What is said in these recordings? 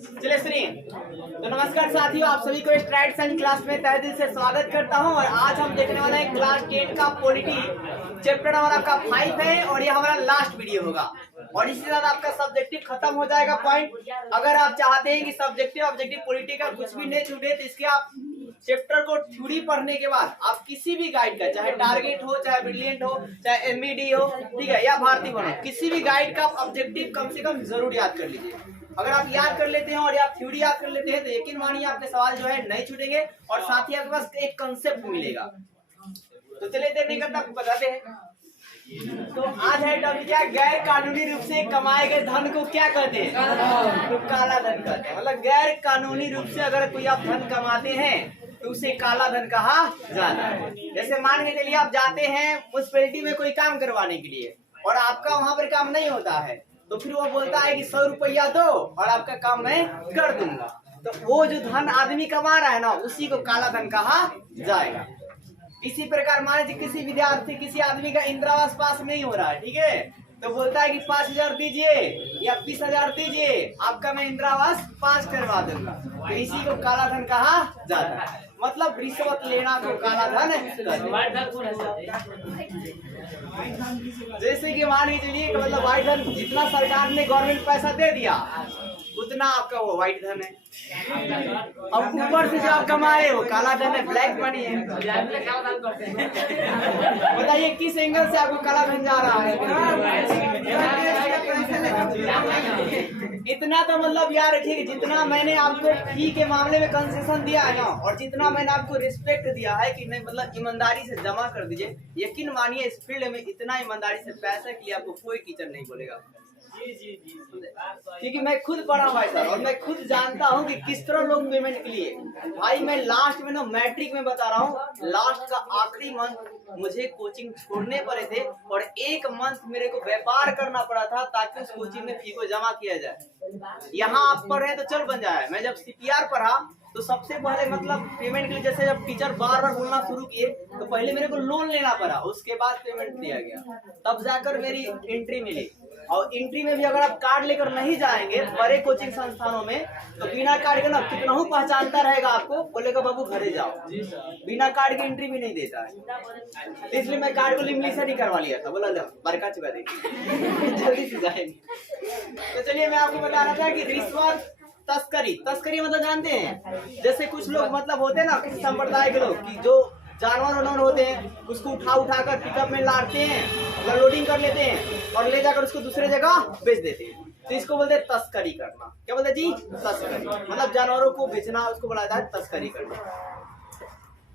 चलिए सुनिए। तो नमस्कार साथियों, आप सभी को स्ट्राइड साइंस क्लास में तहे दिल से स्वागत करता हूं। और आज हम देखने वाले हैं क्लास 10 का पॉलिटी चैप्टर नंबर आपका 5 है और ये हमारा लास्ट वीडियो होगा। और इसी तरह आपका सब्जेक्टिव खत्म हो जाएगा पॉइंट। अगर आप चाहते हैं कि सब्जेक्टिव ऑब्जेक्टिव पॉलिटी का कुछ भी नहीं छूटे तो इसके आप चैप्टर को थ्योरी पढ़ने के बाद आप किसी भी गाइड का, चाहे टारगेट हो, चाहे ब्रिलियंट हो, चाहे एमईडी हो, ठीक है, या भारतीय बनो, किसी भी गाइड का ऑब्जेक्टिव कम से कम जरूर याद कर लीजिए। अगर आप याद कर लेते हैं और आप थ्योरी याद कर लेते हैं तो यकीन मानिए आपके सवाल जो है नहीं छूटेंगे और साथ ही आपके पास एक कंसेप्ट मिलेगा। तो चलिए देर नहीं करता, आपको बताते हैं। तो आज है टॉपिक क्या, गैर कानूनी रूप से कमाए गए धन को क्या कहते हैं? तो काला धन कहते हैं। मतलब गैर कानूनी रूप से अगर कोई आप धन कमाते हैं तो उसे काला धन कहा जाता है। जैसे मान के चलिए आप जाते हैं म्युनिसिपैलिटी में कोई काम करवाने के लिए और आपका वहां पर काम नहीं होता है, तो फिर वो बोलता है कि 100 रुपया दो और आपका काम मैं कर दूंगा। तो वो जो धन आदमी कमा रहा है ना, उसी को काला धन कहा जाएगा। इसी प्रकार मान लीजिए किसी विद्यार्थी, किसी आदमी का इंदिरा आवास पास नहीं हो रहा है, ठीक है, तो बोलता है कि 5000 दीजिए या 20,000 दीजिए, आपका मैं इंदिरा आवास पास करवा दूंगा। तो इसी को काला धन कहा जाता है। मतलब रिश्वत लेना को काला धन जैसे कि मान लीजिए मतलब व्हाइट धन, जितना सरकार ने गवर्नमेंट पैसा दे दिया उतना आपका वो व्हाइट धन है। अब ऊपर से जो आप कमाए वो काला धन है, ब्लैक मनी है। बताइए किस एंगल से आपको काला धन जा रहा है? इतना तो मतलब याद रखिए कि जितना मैंने आपको फी के मामले में कंसेशन दिया है ना, और जितना मैंने आपको रिस्पेक्ट दिया है कि नहीं, मतलब ईमानदारी से जमा कर दीजिए, यकीन मानिए इस फील्ड में इतना ईमानदारी से पैसा के लिए आपको कोई टीचर नहीं बोलेगा। क्योंकि मैं खुद पढ़ा भाई सर, और मैं खुद जानता हूँ कि किस तरह लोग पेमेंट के लिए। भाई मैं लास्ट में ना मैट्रिक में बता रहा हूँ, लास्ट का आखिरी मंथ मुझे कोचिंग छोड़ने पड़े थे और 1 मंथ मेरे को व्यापार करना पड़ा था ताकि उस कोचिंग में फी को जमा किया जाए। यहाँ आप पढ़ रहे हैं तो चल बन जाए। मैं जब सीपीआर पढ़ा तो सबसे पहले मतलब पेमेंट के लिए, जैसे जब टीचर बार बार बोलना शुरू किए तो पहले मेरे को लोन लेना पड़ा, उसके बाद पेमेंट दिया गया, तब जाकर मेरी एंट्री मिली। और एंट्री में भी अगर आप कार्ड लेकर नहीं जाएंगे बड़े कोचिंग संस्थानों में तो बिना कार्ड के ना कितना हूँ पहचानता रहेगा आपको, बोलेगा बाबू घरे जाओ, बिना कार्ड के एंट्री भी नहीं देता है। इसलिए मैं कार्ड को लिमिटेशन ही करवा लिया था, बोला बरका चुका दे जल्दी से जाएंगे। तो चलिए मैं आपको बता रहा था कि रिश्वत तस्करी मतलब जानते हैं, जैसे कुछ लोग मतलब होते हैं ना, किसी संप्रदाय के लोग कि जो जानवर वानवर होते हैं उसको उठा कर पिकअप में लाते हैं, लोडिंग कर लेते हैं और ले जाकर उसको दूसरे जगह बेच देते हैं। तो इसको बोलते हैं तस्करी करना। क्या बोलते हैं जी? तस्करी। मतलब जानवरों को बेचना, उसको बोला जाता है तस्करी करना।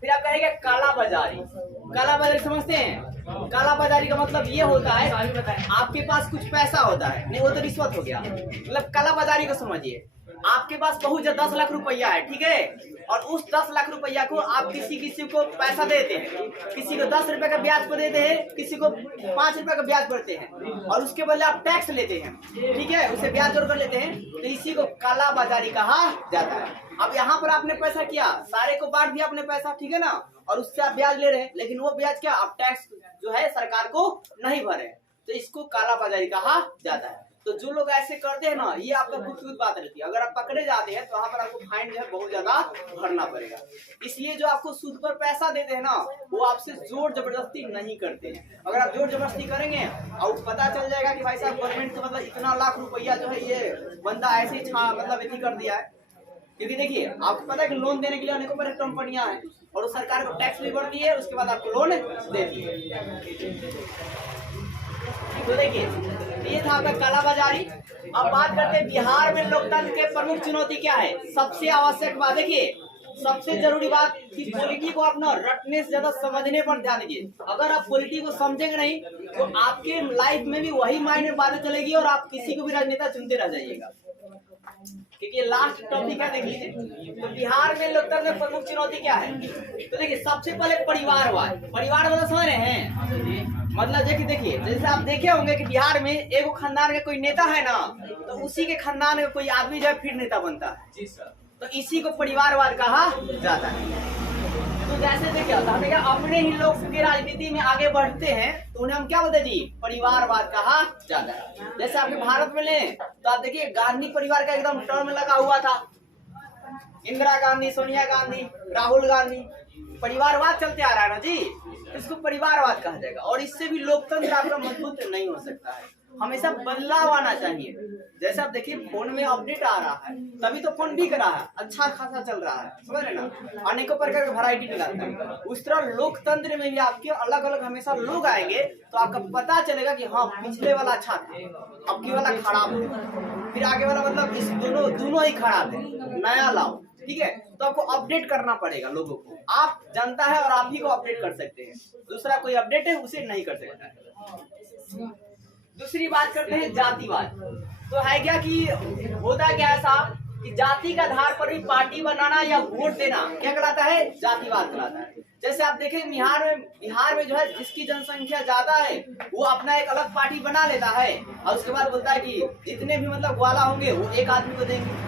फिर आप कहेंगे काला बाजारी। काला बाजारी समझते हैं? काला बाजारी का मतलब ये होता है, आपके पास कुछ पैसा होता है, नहीं वो तो रिश्वत हो गया। मतलब काला बाजारी को समझिए, आपके पास बहुत 10 लाख रुपया है, ठीक है, और उस 10 लाख रुपया को आप किसी को पैसा देते हैं, किसी को 10 रुपए का ब्याज पर देते हैं, किसी को 5 रुपए का ब्याज भरते हैं और उसके बदले आप टैक्स लेते हैं, ठीक है, उसे ब्याज जोड़ कर लेते हैं, तो इसी को काला बाजारी कहा जाता है। अब यहाँ पर आपने पैसा किया, सारे को बांट दिया अपने पैसा, ठीक है ना, और उससे आप ब्याज ले रहे हैं, लेकिन वो ब्याज क्या आप टैक्स जो है सरकार को नहीं भरे, तो इसको काला बाजारी कहा जाता है। तो जो लोग ऐसे करते हैं ना, ये आपका खूबसूरत बात रहती है, अगर आप पकड़े जाते हैं तो वहाँ पर आपको फाइन जो है बहुत ज्यादा भरना पड़ेगा। इसलिए जो आपको सूद पर पैसा देते हैं ना, वो आपसे जोर जबरदस्ती नहीं करते हैं। अगर आप जोर जबरदस्ती करेंगे और पता चल जाएगा कि भाई साहब गवर्नमेंट को मतलब इतना लाख रुपया जो है ये बंदा ऐसे ही मतलब इतनी कर दिया है, क्योंकि देखिए आपको पता है कि लोन देने के लिए अनेकों कंपनियां हैं और सरकार को टैक्स भी भरती है, उसके बाद आपको लोन देती है। तो देखिए ये था आपका काला बाजारी। अब बात करते हैं बिहार में लोकतंत्र के प्रमुख चुनौती क्या है। सबसे आवश्यक बात देखिए, सबसे जरूरी बात कि पॉलिटी को अपना रटने से ज्यादा समझने पर ध्यान दीजिए। अगर आप पॉलिटी को समझेंगे नहीं तो आपके लाइफ में भी वही मायने बातें चलेगी और आप किसी को भी राजनेता चुनते रह जाइएगा। क्योंकि लास्ट टॉपिक है, देख लीजिए। तो बिहार में लोकतंत्र में प्रमुख चुनौती क्या है। तो देखिए सबसे पहले परिवारवाद। परिवार मतलब समझ रहे हैं, मतलब देखिए जैसे आप देखे होंगे कि बिहार में एक खानदान का कोई नेता है ना, तो उसी के खानदान का कोई आदमी जो है फिर नेता बनता है। जी सर। तो इसी को परिवारवाद कहा जाता है। तो तो जैसे देखिए अपने ही लोग की राजनीति में आगे बढ़ते हैं तो उन्हें हम क्या बोलते जी, परिवारवाद कहा जाता है। जैसे आपके भारत में लें तो आप देखिए गांधी परिवार का एकदम टर्म लगा हुआ था, इंदिरा गांधी, सोनिया गांधी, राहुल गांधी, परिवारवाद चलते आ रहा है ना जी, इसको परिवारवाद कहा जाएगा। और इससे भी लोकतंत्र आपका मजबूत नहीं हो सकता है, हमेशा बदलाव आना चाहिए। जैसे आप देखिए फोन में अपडेट आ रहा है, तभी तो फोन बिक रहा है, अच्छा खासा चल रहा है, समझ रहे ना, अनेकों प्रकार की वैरायटी निकालता है। उस तरह लोकतंत्र में भी आपके अलग अलग हमेशा लोग आएंगे तो आपका पता चलेगा कि हाँ पिछले वाला अच्छा था, अब की वाला खराब है, फिर आगे वाला मतलब इस दोनों ही खराब है, नया लाओ, ठीक है। तो आपको अपडेट करना पड़ेगा लोगों को, आप जनता है और आप ही को अपडेट कर सकते हैं, दूसरा कोई अपडेट है उसे नहीं कर सकता है। दूसरी बात करते हैं जातिवाद। तो है क्या कि होता क्या है साहब कि जाति के आधार पर भी पार्टी बनाना या वोट देना क्या कहलाता है, जातिवाद कहलाता है। जैसे आप देखें बिहार में जो है जिसकी जनसंख्या ज्यादा है वो अपना एक अलग पार्टी बना लेता है और उसके बाद बोलता है कि जितने भी मतलब ग्वाला होंगे वो एक आदमी को देंगे,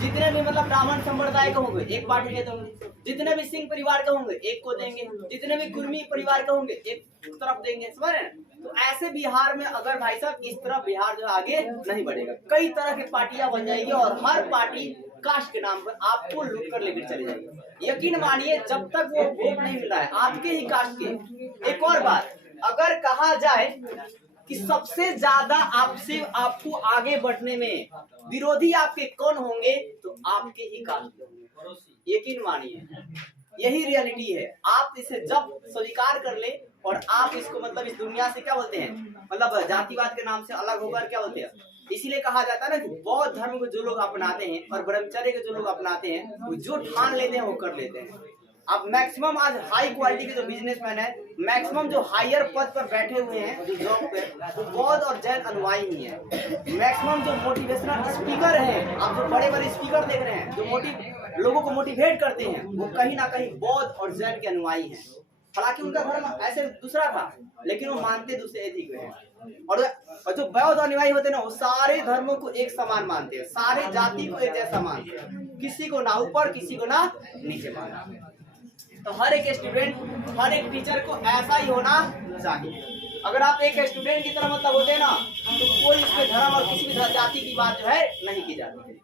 जितने भी मतलब ब्राह्मण संप्रदाय के होंगे एक पार्टी के देंगे, जितने भी सिंह परिवार के होंगे एक को देंगे, जितने भी कुर्मी परिवार के होंगे एक तरफ देंगे, समझ रहे हैं। तो ऐसे बिहार में अगर भाई साहब इस तरह बिहार जो आगे नहीं बढ़ेगा, कई तरह की पार्टियां बन जाएगी और हर पार्टी कास्ट के नाम पर आपको लूट कर लेकर चले जाएगी। यकीन मानिए जब तक वो वोट नहीं मिल रहा है आपके ही कास्ट के। एक और बात, अगर कहा जाए कि सबसे ज्यादा आपको आगे बढ़ने में विरोधी आपके कौन होंगे तो आपके ही कास्ट के होंगे। यकीन मानिए यही रियलिटी है। आप इसे जब स्वीकार कर ले और आप इसको मतलब इस दुनिया से क्या बोलते हैं, मतलब जातिवाद के नाम से अलग होकर क्या बोलते हैं, इसीलिए कहा जाता है ना कि बौद्ध धर्म को जो लोग अपनाते हैं और ब्रह्मचर्य को जो लोग अपनाते हैं वो जो ठान लेते हैं वो कर लेते हैं। अब मैक्सिमम आज हाई क्वालिटी के जो बिजनेसमैन है, मैक्सिमम जो हायर पद पर बैठे हुए हैं जो जॉब पे, वो बौद्ध और जैन अनुयायी ही है। मैक्सिमम जो मोटिवेशनल स्पीकर है, आप जो बड़े बड़े स्पीकर देख रहे हैं जो लोगों को मोटिवेट करते हैं वो कहीं ना कहीं बौद्ध और जैन के अनुयायी हैं। हालांकि उनका धर्म ऐसे दूसरा था लेकिन वो मानते दूसरे एक ही हैं। और जो बौद्ध अनुयायी होते हैं ना वो सारे धर्मों को एक समान मानते हैं, सारे जाति को एक जैसा मानते हैं, किसी को ना ऊपर किसी को ना नीचे मानते हैं। तो हर एक स्टूडेंट हर एक टीचर को ऐसा ही होना चाहिए। अगर आप एक स्टूडेंट की तरह मतलब होते हैं ना तो कोई इसके धर्म और किसी भी जाति की बात जो है नहीं की जाती।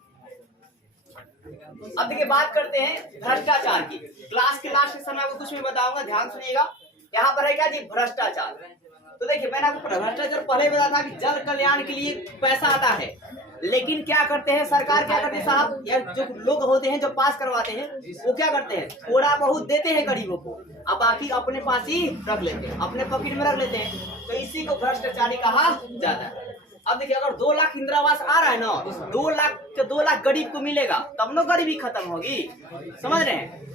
अब देखिए बात करते हैं भ्रष्टाचार की। क्लास के लास्ट समय आपको कुछ भी बताऊंगा, ध्यान सुनिएगा। यहाँ पर है क्या जी, भ्रष्टाचार। तो देखिए मैंने आपको भ्रष्टाचार पहले बताया था कि जल कल्याण के लिए पैसा आता है, लेकिन क्या करते हैं सरकार, क्या करते हैं साहब, या जो लोग होते हैं जो पास करवाते हैं वो क्या करते हैं, थोड़ा बहुत देते हैं गरीबों को, अब बाकी अपने पास ही रख लेते हैं, अपने पॉकेट में रख लेते हैं। तो इसी को भ्रष्टाचारी कहा जाता है। अब देखिए अगर 2 लाख इंदिरा आवास आ रहा है ना, 2 लाख गरीब को मिलेगा तब ना गरीबी खत्म होगी, समझ रहे हैं।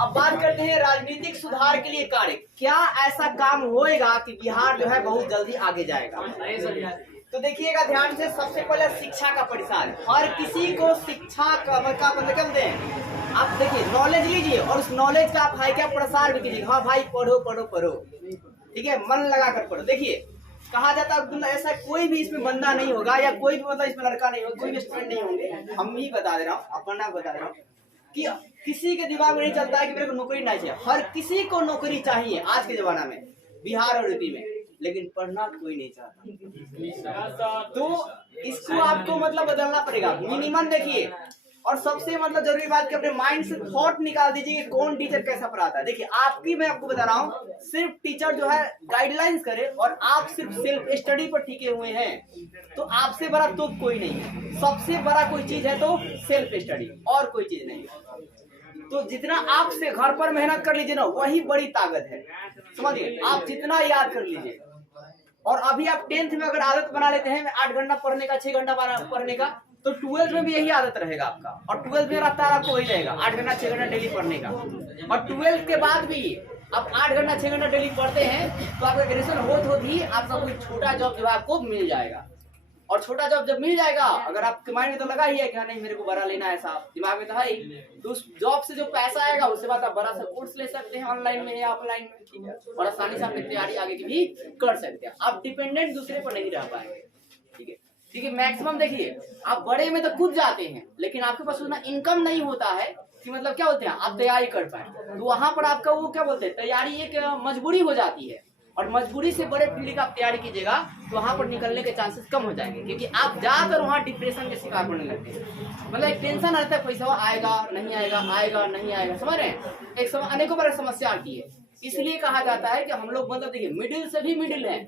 अब बात करते हैं राजनीतिक सुधार के लिए कार्य। क्या ऐसा काम होएगा कि बिहार जो है बहुत जल्दी आगे जाएगा? तो देखिएगा ध्यान से, सबसे पहले शिक्षा का प्रसार। हर किसी को शिक्षा का मतलब क्या बोलते हैं, आप देखिए नॉलेज लीजिए और उस नॉलेज का आप क्या प्रसार भी कीजिए। हाँ भाई पढ़ो पढ़ो पढ़ो, ठीक है, मन लगा कर पढ़ो। देखिए कहा जाता है ऐसा कोई भी इसमें बंदा नहीं होगा या कोई भी मतलब इसमें लड़का नहीं होगा, कोई भी स्टूडेंट नहीं होंगे, हम ही बता दे रहा हूँ, अपना नाम बता दे रहा हूँ कि किसी के दिमाग में नहीं चलता है कि मेरे को नौकरी नहीं चाहिए। हर किसी को नौकरी चाहिए आज के जमाना में, बिहार और यूपी में, लेकिन पढ़ना कोई नहीं चाहता। तो इसको आपको मतलब बदलना पड़ेगा। मिनिमम देखिए, और सबसे मतलब जरूरी बात कि अपने माइंड से थॉट निकाल दीजिए कि कौन टीचर कैसा पढ़ाता है। देखिए मैं आपको बता रहा हूँ, सिर्फ टीचर जो है गाइडलाइंस करे और आप सिर्फ सेल्फ स्टडी पर टिके हुए हैं तो आपसे बड़ा तो कोई नहीं है। सबसे बड़ा कोई चीज है तो सेल्फ स्टडी, और कोई चीज नहीं। तो जितना आप से घर पर मेहनत कर लीजिए ना वही बड़ी ताकत है, समझिए। आप जितना याद कर लीजिए, और अभी आप 10th में अगर आदत बना लेते हैं 8 घंटा पढ़ने का, 6 घंटा पढ़ने का, तो 12th में भी यही आदत रहेगा आपका। और 12th में रफ्तार आपको वही रहेगा, 8 घंटा 6 घंटा डेली पढ़ने का। और 12th के बाद भी आप 8 घंटा 6 घंटा डेली पढ़ते हैं तो आपका ग्रेजुएशन होते ही आपका कोई छोटा जॉब जो है आपको मिल जाएगा। और छोटा जॉब जब मिल जाएगा, अगर आपके माइंड में तो लगा ही है कि हाँ नहीं मेरे को बड़ा लेना है साहब, दिमाग में तो है ही, तो उस जॉब से जो पैसा आएगा उसके बाद आप बड़ा सा कोर्स ले सकते हैं ऑनलाइन में या ऑफलाइन में, ठीक है, और आसानी से अपनी तैयारी आगे की भी कर सकते हैं। आप डिपेंडेंट दूसरे पर नहीं रह पाएंगे, ठीक है। ठीक है। मैक्सिमम देखिए आप बड़े में तो कूद जाते हैं, लेकिन आपके पास उतना इनकम नहीं होता है कि मतलब क्या बोलते हैं आप तैयारी कर पाए, तो वहां पर आपका वो क्या बोलते हैं तैयारी एक मजबूरी हो जाती है, और मजबूरी से बड़े फील्ड का आप तैयारी कीजिएगा तो वहां पर निकलने के चांसेस कम हो जाएंगे, क्योंकि आप ज्यादातर वहां डिप्रेशन के शिकार होने लगते हैं। मतलब एक टेंशन रहता है पैसा आएगा नहीं आएगा, आएगा नहीं आएगा, समझ रहे हैं। एक समय अनेकों बार समस्या आती है, इसलिए कहा जाता है कि हम लोग मतलब देखिए मिडिल से भी मिडिल है।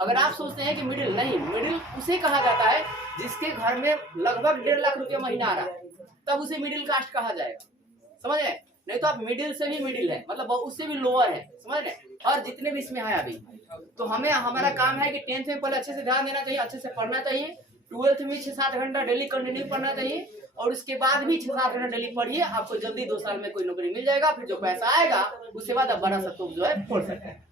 अगर आप सोचते हैं कि मिडिल नहीं, मिडिल उसे कहा जाता है जिसके घर में लगभग 1.5 लाख रुपया महीना आ रहा है, तब उसे मिडिल कास्ट कहा जाएगा, समझ रहे। नहीं तो आप मिडिल से भी मिडिल है, मतलब उससे भी लोअर है, समझ रहे। और जितने भी इसमें है अभी, तो हमें हमारा काम है कि 10th में पहले अच्छे से ध्यान देना चाहिए, अच्छे से पढ़ना चाहिए, 12th में 6-7 घंटा डेली कंटिन्यू पढ़ना चाहिए, और उसके बाद भी 6-7 घंटा डेली पढ़िए, आपको जल्दी 2 साल में कोई नौकरी मिल जाएगा। फिर जो पैसा आएगा उसके बाद आप बड़ा सा तो जो है खोल सकते हैं।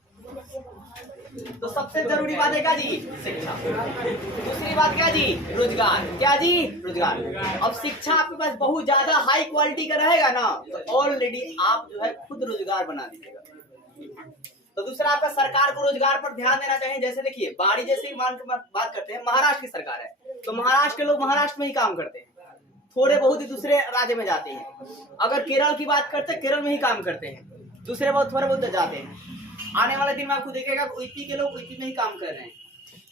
तो सबसे जरूरी बात है क्या जी, शिक्षा। दूसरी बात क्या जी, रोजगार। क्या जी, रोजगार। अब शिक्षा आपके पास बहुत ज्यादा हाई क्वालिटी का रहेगा ना, तो ऑलरेडी आप जो है खुद रोजगार बना दीजिएगा। तो दूसरा आपका सरकार को रोजगार पर ध्यान देना चाहिए। जैसे देखिए बाड़ी जैसे मान के बात करते हैं, महाराष्ट्र की सरकार है, तो महाराष्ट्र के लोग महाराष्ट्र में ही काम करते हैं, थोड़े बहुत ही दूसरे राज्य में जाते हैं। अगर केरल की बात करते हैं, केरल में ही काम करते हैं, दूसरे बहुत थोड़े बहुत जाते हैं। आने वाले दिन में आपको देखेगा यूपी के लोग यूपी में ही काम कर रहे हैं,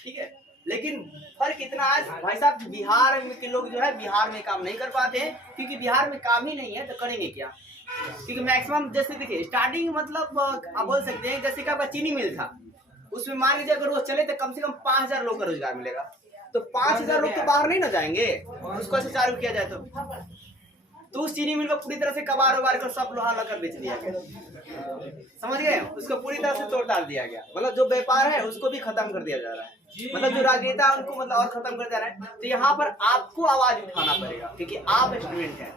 ठीक है। लेकिन फर्क इतना है भाई साहब, बिहार के लोग जो है बिहार में काम नहीं कर पाते हैं, क्योंकि बिहार में काम ही नहीं है, तो करेंगे क्या। क्योंकि मैक्सिमम जैसे देखिए स्टार्टिंग मतलब आप बोल सकते हैं जैसे कि आपका चीनी मिल था, उसमें मान लीजिए अगर वो चले तो कम से कम 5000 लोग का रोजगार मिलेगा, तो 5000 लोग तो बाहर नहीं ना जाएंगे, उसको ऐसे चालू किया जाए तो उस चीनी मिल को पूरी तरह से कबार उबार कर सब लोहा लकर बेच दिया गया, समझ गए। उसको पूरी तरह से तोड़ डाल दिया गया, मतलब जो व्यापार है उसको भी खत्म कर दिया जा रहा है, मतलब जो राजनेता है उनको मतलब और खत्म कर दिया रहा है। तो यहाँ पर आपको आवाज उठाना पड़ेगा, क्योंकि आप स्टूडेंट हैं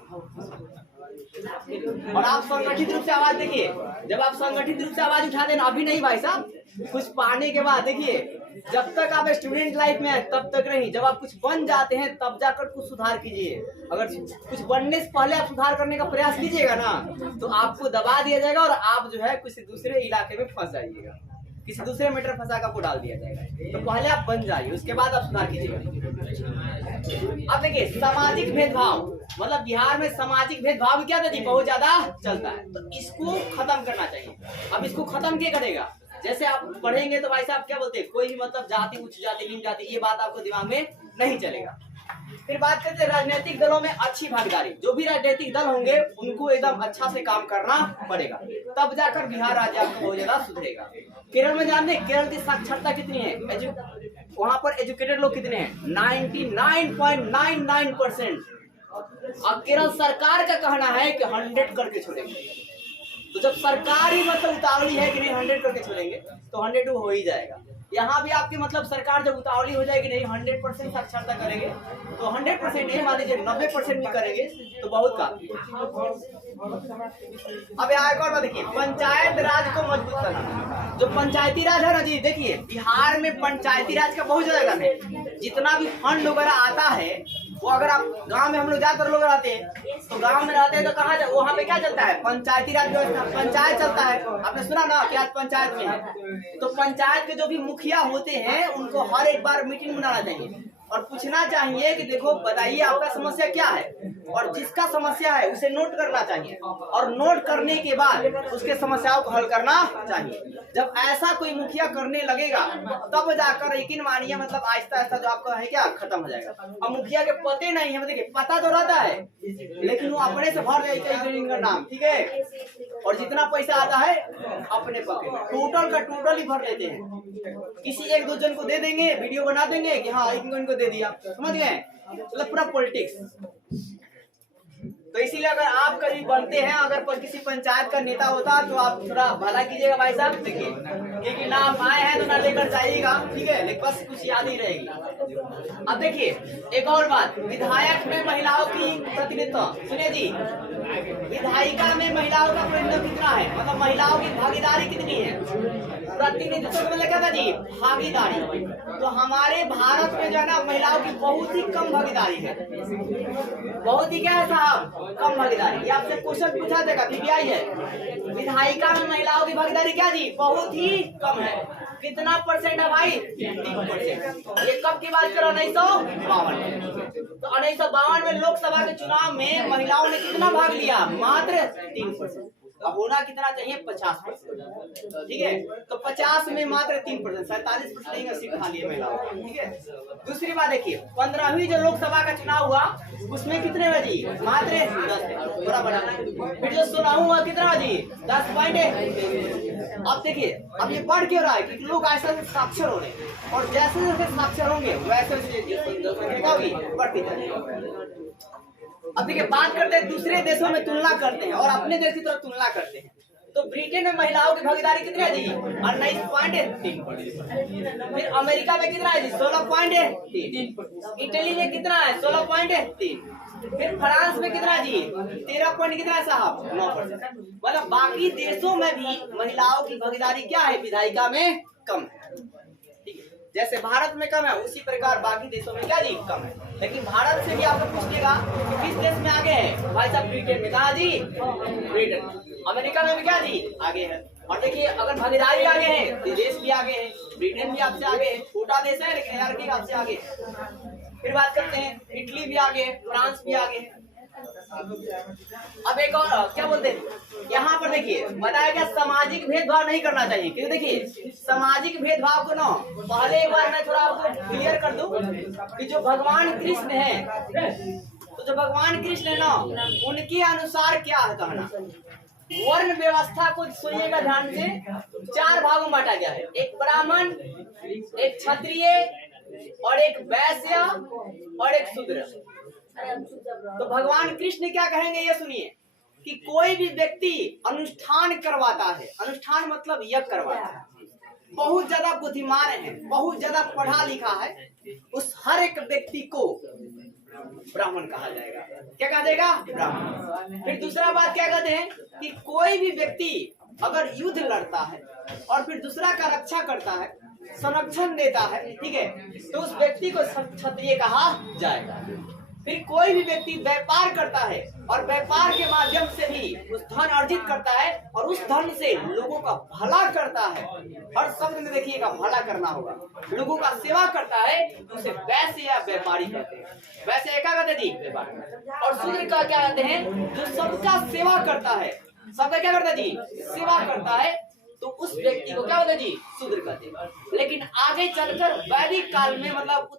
और आप संगठित रूप से आवाज। देखिए जब आप संगठित रूप से आवाज उठा देना, अभी नहीं भाई साहब, कुछ पाने के बाद देखिए, जब तक आप स्टूडेंट लाइफ में है तब तक नहीं, जब आप कुछ बन जाते हैं तब जाकर कुछ सुधार कीजिए। अगर कुछ बनने से पहले आप सुधार करने का प्रयास कीजिएगा ना, तो आपको दबा दिया जाएगा और आप जो है किसी दूसरे इलाके में फंस जाइएगा, किसी दूसरे मैटर फंसा कर आपको डाल दिया जाएगा। तो पहले आप बन जाइए, उसके बाद आप सुधार कीजिएगा। अब देखिए सामाजिक भेदभाव, मतलब बिहार में सामाजिक भेदभाव क्या था जी, बहुत ज्यादा चलता है, तो इसको खत्म करना चाहिए। अब इसको खत्म क्या करेगा, जैसे आप पढ़ेंगे तो भाई साहब क्या बोलते हैं, कोई भी मतलब जाति उच्च जाति निम्न जाति, ये बात आपको दिमाग में नहीं चलेगा। फिर बात करते हैं राजनीतिक दलों में अच्छी भागीदारी। जो भी राजनीतिक दल होंगे उनको एकदम अच्छा से काम करना पड़ेगा, तब जाकर बिहार राज्य आपको बहुत ज्यादा सुधरेगा। केरल में जानते हैं केरल की साक्षरता कितनी है, वहां पर एजुकेटेड लोग कितने हैं, 99.99%। और केरल सरकार का कहना है कि 100 करके छोड़ेंगे। तो जब सरकार ही मतलब उतावली है कि नहीं 100 करके छोड़ेंगे, तो 100 हो ही जाएगा। यहाँ भी आपकी मतलब सरकार जब उतावली हो जाएगी नहीं 100% साक्षरता करेंगे, तो 100% नहीं, मान लीजिए 90% भी करेंगे तो बहुत काफी। अब यहाँ एक और बात देखिए, पंचायत राज को मजबूत करना। जो पंचायती राज है ना जी, देखिए बिहार में पंचायती राज का बहुत ज्यादा काम है। जितना भी फंड वगैरह आता है वो, अगर आप गांव में, हम लोग ज्यादातर लोग रहते हैं, तो गांव में रहते हैं तो कहाँ वहाँ पे क्या चलता है, पंचायती राज व्यवस्था, पंचायत चलता है। आपने सुना ना कि आज पंचायत में है, तो पंचायत के जो भी मुखिया होते हैं उनको हर एक बार मीटिंग बनाना चाहिए और पूछना चाहिए कि देखो बताइए आपका समस्या क्या है, और जिसका समस्या है उसे नोट करना चाहिए, और नोट करने के बाद उसके समस्याओं को हल करना चाहिए। जब ऐसा कोई मुखिया करने लगेगा तब जाकर यकीन मानिए मतलब आहिस्ता आहिस्ता जो आपका है क्या खत्म हो जाएगा। अब मुखिया के पते नहीं है, देखिए पता तो रहता है लेकिन वो अपने से भर जाएगा इनका नाम, ठीक है, और जितना पैसा आता है अपने पके में टोटल का टोटल ही भर लेते हैं। किसी एक दो जन को दे देंगे, वीडियो बना देंगे कि हाँ इनको दे दिया, समझ गए, मतलब पूरा पॉलिटिक्स। तो इसीलिए अगर आप कभी बनते हैं, अगर किसी पंचायत का नेता होता तो आप थोड़ा भला कीजिएगा भाई साहब, देखिए क्योंकि नाम आए हैं तो ना लेकर जाइएगा, ठीक है, लेकिन बस कुछ याद ही रहेगी। अब देखिए एक और बात, विधायक में महिलाओं की प्रतिनिधित्व, सुनिए जी, विधायिका में महिलाओं का प्रतिनिधित्व कितना है, मतलब महिलाओं की भागीदारी कितनी है। प्रतिनिधित्व मतलब क्या था जी, भागीदारी। तो हमारे भारत में जो है ना महिलाओं की बहुत ही कम भागीदारी है, बहुत ही क्या है साहब, कम भागीदारी। ये आपसे क्वेश्चन पूछा जाएगा, पीबीआई है, विधायिका में महिलाओं की भागीदारी क्या जी, बहुत ही कम है। कितना परसेंट है भाई? 3%। ये कब की बात करो? 1952। तो 1952 में लोकसभा के चुनाव में महिलाओं ने कितना भाग लिया? मात्र 3%। अब होना कितना चाहिए? 50%। ठीक है, तो 50 में मात्र 3%, 47% सीट खाली है महिलाओं। ठीक है, दूसरी बात देखिए, 15वीं जो लोकसभा का चुनाव हुआ उसमें कितने बजी? मात्र 10। थोड़ा बढ़ा। फिर जो 16वां हुआ कितना बजी? 10 पॉइंट। अब देखिए, अब ये बढ़ क्यों रहा है? क्योंकि लोग ऐसा साक्षर हो रहे हैं, और जैसे जैसे साक्षर होंगे वैसे वैसे बढ़ती जाएगी। अब देखिए, बात करते हैं दूसरे देशों में तुलना करते हैं और अपने देश की तरफ तुलना करते हैं। तो ब्रिटेन में महिलाओं की भागीदारी कितनी है जी? 19.3। फिर अमेरिका में कितना है जी? 16.3। इटली में कितना है? 16.3। फिर फ्रांस में कितना जी? 13 पॉइंट कितना है साहब? 9%। मतलब बाकी देशों में भी महिलाओं की भागीदारी क्या है? विधायिका में कम है। जैसे भारत में कम है, उसी प्रकार बाकी देशों में क्या जी? कम है। लेकिन भारत से भी आपको पूछिएगा तो किस देश में आगे है? भाई साहब ब्रिटेन में। कहा जी? ब्रिटेन। अमेरिका में भी क्या जी? आगे है। और देखिए, अगर भागीदारी आगे है तो देश भी आगे है। ब्रिटेन भी आपसे आगे है, छोटा देश है लेकिन हालांकि आपसे आगे है। फिर बात करते हैं, इटली भी आगे है, फ्रांस भी आगे है। अब एक और क्या बोलते हैं, यहाँ पर देखिए बताया गया सामाजिक भेदभाव नहीं करना चाहिए। क्योंकि देखिए, सामाजिक भेदभाव को ना पहले एक बार मैं थोड़ा आपको क्लियर कर दूं कि जो भगवान कृष्ण है, तो जो भगवान कृष्ण है ना, उनके अनुसार क्या है कहना, वर्ण व्यवस्था को सुनिएगा ध्यान से, 4 भागों में बांटा गया है। एक ब्राह्मण, एक क्षत्रिय, और एक वैश्य, और एक शूद्र। तो भगवान कृष्ण क्या कहेंगे ये सुनिए कि कोई भी व्यक्ति अनुष्ठान करवाता है, अनुष्ठान मतलब यज्ञ करवाता है, बहुत ज्यादा बुद्धिमान है, बहुत ज्यादा पढ़ा लिखा है, उस हर एक व्यक्ति को ब्राह्मण कहा जाएगा। क्या कहा जाएगा? ब्राह्मण। फिर दूसरा बात क्या कहते हैं कि कोई भी व्यक्ति अगर युद्ध लड़ता है और फिर दूसरा का रक्षा करता है, संरक्षण देता है, ठीक है, तो उस व्यक्ति को क्षत्रिय कहा जाएगा। फिर कोई भी व्यक्ति व्यापार करता है और व्यापार के माध्यम से भी उस धन अर्जित करता है और उस धन से लोगों का भला करता है, हर शब्द में देखिएगा भला करना होगा, लोगों का सेवा करता है, तो उसे वैश्य या व्यापारी कहते हैं। वैसे क्या कहते जी? व्यापारी। और शूद्र का क्या कहते हैं? जो सबका सेवा करता है, सबका क्या करता है जी? सेवा करता है, तो उस व्यक्ति को क्या होता है जी? शूद्र कहते हैं। लेकिन आगे चलकर वैदिक काल में मतलब